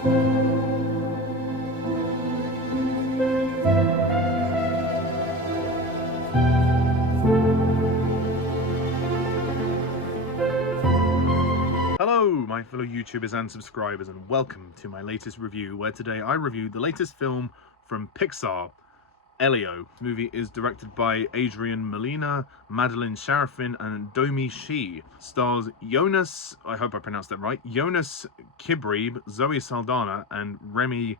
Hello, my fellow YouTubers and subscribers, and welcome to my latest review, where today I review the latest film from Pixar, Elio. The movie is directed by Adrian, Molina, Madeline, Sharafian, and Domee. Stars Yonas, I hope I pronounced that right, Yonas, Kibreab, Zoe Saldana, and Remy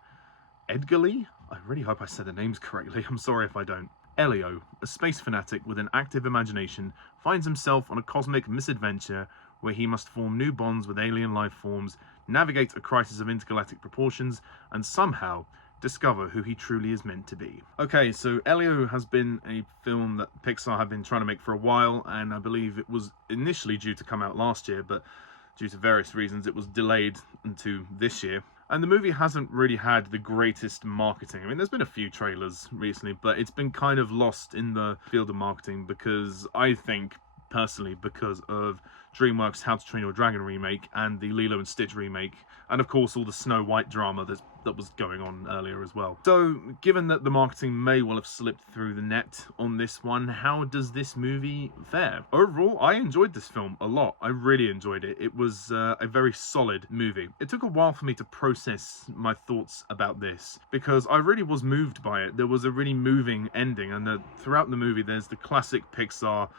Edgerly? I really hope I said the names correctly, I'm sorry if I don't. Elio, a space fanatic with an active imagination, finds himself on a cosmic misadventure where he must form new bonds with alien life forms, navigate a crisis of intergalactic proportions, and somehow discover who he truly is meant to be. Okay, so Elio has been a film that Pixar have been trying to make for a while, and I believe it was initially due to come out last year, but due to various reasons it was delayed into this year. And the movie hasn't really had the greatest marketing. I mean, there's been a few trailers recently, but it's been kind of lost in the field of marketing because I think, personally, because of DreamWorks' How to Train Your Dragon remake and the Lilo and Stitch remake, and of course all the Snow White drama that was going on earlier as well. So, given that the marketing may well have slipped through the net on this one, how does this movie fare? Overall, I enjoyed this film a lot. I really enjoyed it. It was a very solid movie. It took a while for me to process my thoughts about this, because I really was moved by it. There was a really moving ending, and throughout the movie there's the classic Pixar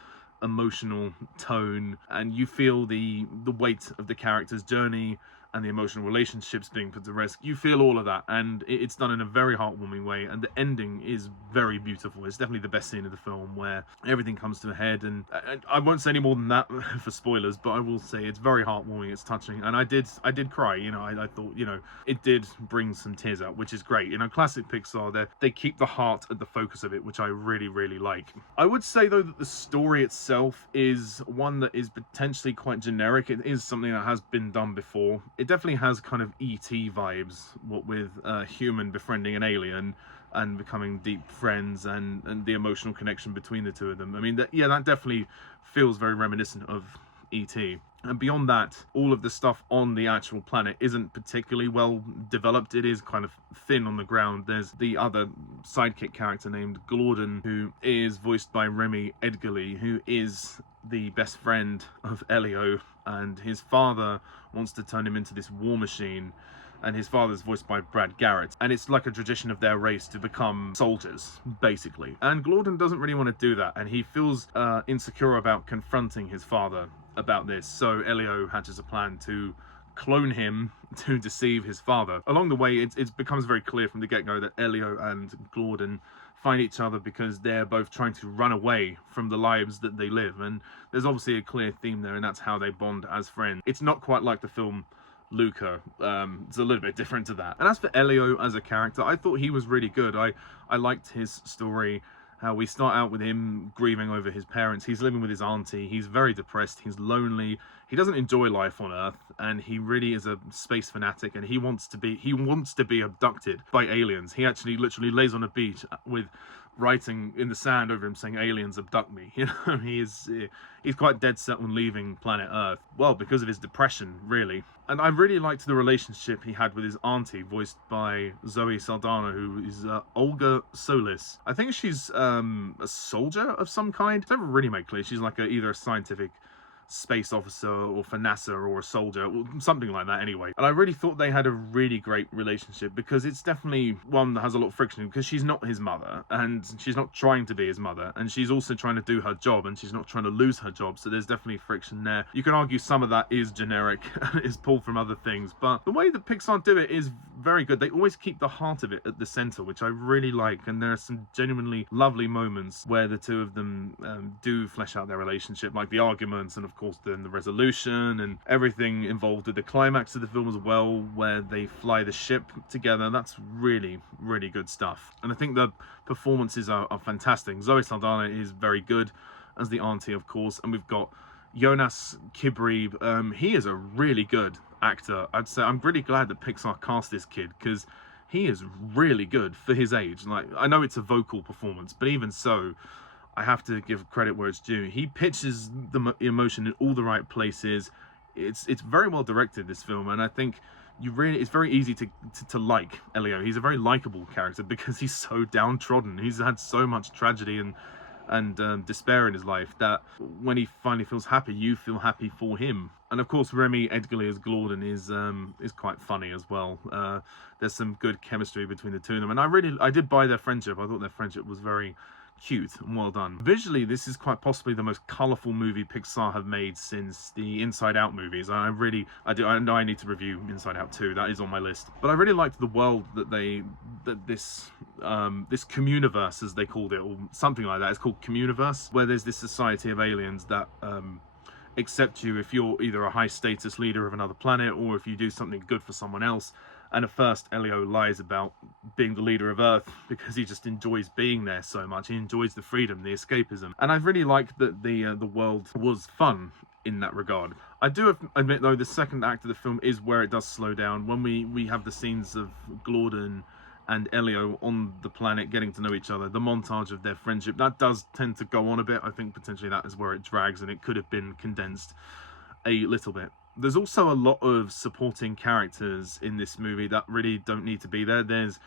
emotional tone, and you feel the weight of the character's journey and the emotional relationships being put to rest. You feel all of that, and it's done in a very heartwarming way, and the ending is very beautiful. It's definitely the best scene of the film, where everything comes to a head, and I won't say any more than that for spoilers, but I will say it's very heartwarming, it's touching, and I did cry, you know. I thought, you know, it did bring some tears out, which is great. You know, classic Pixar, they keep the heart at the focus of it, which I really like. I would say, though, that the story itself is one that is potentially quite generic. It is something that has been done before. It definitely has kind of E.T. vibes, what with a human befriending an alien and becoming deep friends, and the emotional connection between the two of them. I mean, that definitely feels very reminiscent of E.T. And beyond that, all of the stuff on the actual planet isn't particularly well developed. It is kind of thin on the ground. There's the other sidekick character named Gordon, who is voiced by Remy Edgerly, who is the best friend of Elio, and his father wants to turn him into this war machine, and his father's voiced by Garrett, and it's like a tradition of their race to become soldiers, basically. And Gordon doesn't really want to do that, and he feels insecure about confronting his father about this, so Elio hatches a plan to clone him to deceive his father. Along the way, it becomes very clear from the get-go that Elio and Gordon find each other because they're both trying to run away from the lives that they live, and there's obviously a clear theme there, and that's how they bond as friends. It's not quite like the film Luca. It's a little bit different to that. And as for Elio as a character, I thought he was really good. I liked his story, how we start out with him grieving over his parents. He's living with his auntie. He's very depressed. He's lonely. He doesn't enjoy life on Earth, and he really is a space fanatic, and he wants to be abducted by aliens. He actually literally lays on a beach with writing in the sand over him saying, "Aliens abduct me." You know, he's quite dead set on leaving planet Earth. Well, because of his depression, really. And I really liked the relationship he had with his auntie, voiced by Zoe Saldana, who is Olga Solis. I think she's a soldier of some kind. It's never really made clear. She's like either a scientific space officer or for NASA or a soldier, or something like that anyway. And I really thought they had a really great relationship, because it's definitely one that has a lot of friction, because she's not his mother, and she's not trying to be his mother, and she's also trying to do her job, and she's not trying to lose her job, so there's definitely friction there. You can argue some of that is generic and is pulled from other things, but the way that Pixar do it is very good. They always keep the heart of it at the center, which I really like, and there are some genuinely lovely moments where the two of them do flesh out their relationship, like the arguments, and of course then the resolution and everything involved with the climax of the film as well, where they fly the ship together. That's really good stuff, and I think the performances are fantastic. Zoe Saldana is very good as the auntie, of course, and we've got Yonas Kibreab. He is a really good actor. I'd say I'm really glad that Pixar cast this kid, because he is really good for his age. Like, I know it's a vocal performance, but even so, I have to give credit where it's due. He pitches the emotion in all the right places. It's very well directed, this film, and I think it's very easy to like Elio. He's a very likable character because he's so downtrodden. He's had so much tragedy and despair in his life that when he finally feels happy, you feel happy for him. And of course, Remy Edgerly as Gordon is quite funny as well. There's some good chemistry between the two of them, and I did buy their friendship. I thought their friendship was very cute and well done. Visually, this is quite possibly the most colourful movie Pixar have made since the Inside Out movies. I know I need to review Inside Out 2. That is on my list. But I really liked the world that this communiverse, as they called it, or something like that. It's called Communiverse, where there's this society of aliens that accept you if you're either a high status leader of another planet or if you do something good for someone else. And at first, Elio lies about being the leader of Earth because he just enjoys being there so much. He enjoys the freedom, the escapism. And I really liked that the world was fun in that regard. I do admit, though, the second act of the film is where it does slow down. When we have the scenes of Gordon and Elio on the planet getting to know each other, the montage of their friendship, that does tend to go on a bit. I think potentially that is where it drags, and it could have been condensed a little bit. There's also a lot of supporting characters in this movie that really don't need to be there. There's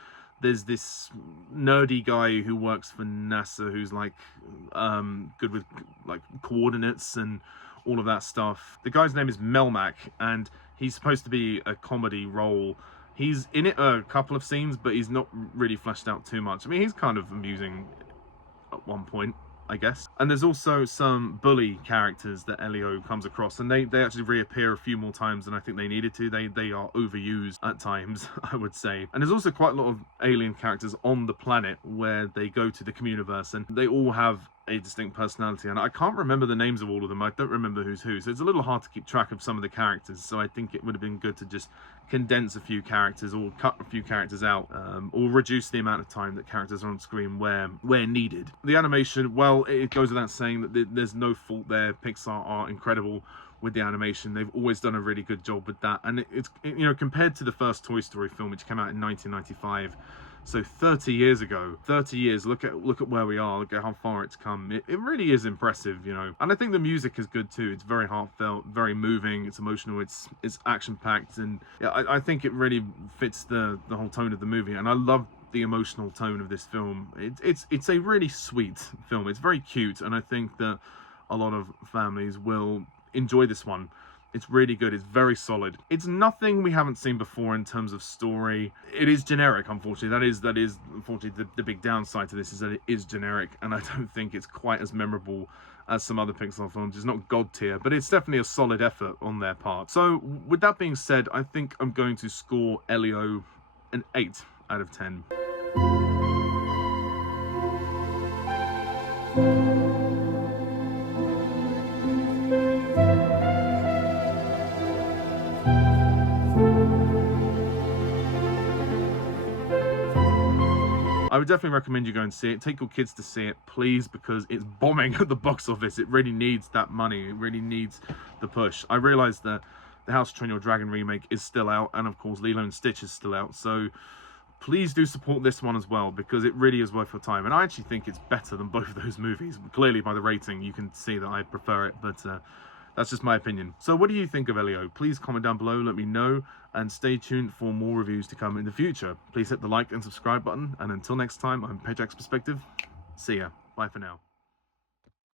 this nerdy guy who works for NASA who's like good with like coordinates and all of that stuff. The guy's name is Melmac, and he's supposed to be a comedy role. He's in it a couple of scenes, but he's not really fleshed out too much. I mean, he's kind of amusing at one point, I guess. And there's also some bully characters that Elio comes across, and they actually reappear a few more times than I think they needed to. They are overused at times, I would say. And there's also quite a lot of alien characters on the planet where they go to the Communiverse, and they all have a distinct personality, and I can't remember the names of all of them. I don't remember who's who, so it's a little hard to keep track of some of the characters. So I think it would have been good to just condense a few characters or cut a few characters out, or reduce the amount of time that characters are on screen where needed. The animation, well, it goes without saying that there's no fault there. Pixar are incredible with the animation. They've always done a really good job with that, and it's, you know, compared to the first Toy Story film, which came out in 1995. So 30 years ago, 30 years, look at where we are, look at how far it's come. It really is impressive, you know. And I think the music is good too. It's very heartfelt, very moving, it's emotional, it's action-packed, and yeah, I think it really fits the whole tone of the movie. And I love the emotional tone of this film. It's a really sweet film. It's very cute, and I think that a lot of families will enjoy this one. It's really good. It's very solid. It's nothing we haven't seen before in terms of story. It is generic, unfortunately. That is unfortunately the big downside to this, is that it is generic, and I don't think it's quite as memorable as some other Pixar films. It's not God tier, but it's definitely a solid effort on their part. So with that being said, I think I'm going to score Elio an 8 out of 10. I would definitely recommend you go and see it. Take your kids to see it, please, because it's bombing at the box office. It really needs that money. It really needs the push. I realise that the How to Train Your Dragon remake is still out, and of course Lilo and Stitch is still out. So please do support this one as well, because it really is worth your time. And I actually think it's better than both of those movies. Clearly by the rating, you can see that I prefer it, but that's just my opinion. So what do you think of Elio? Please comment down below, let me know, and stay tuned for more reviews to come in the future. Please hit the like and subscribe button, and until next time, I'm Pajak's Perspective. See ya. Bye for now.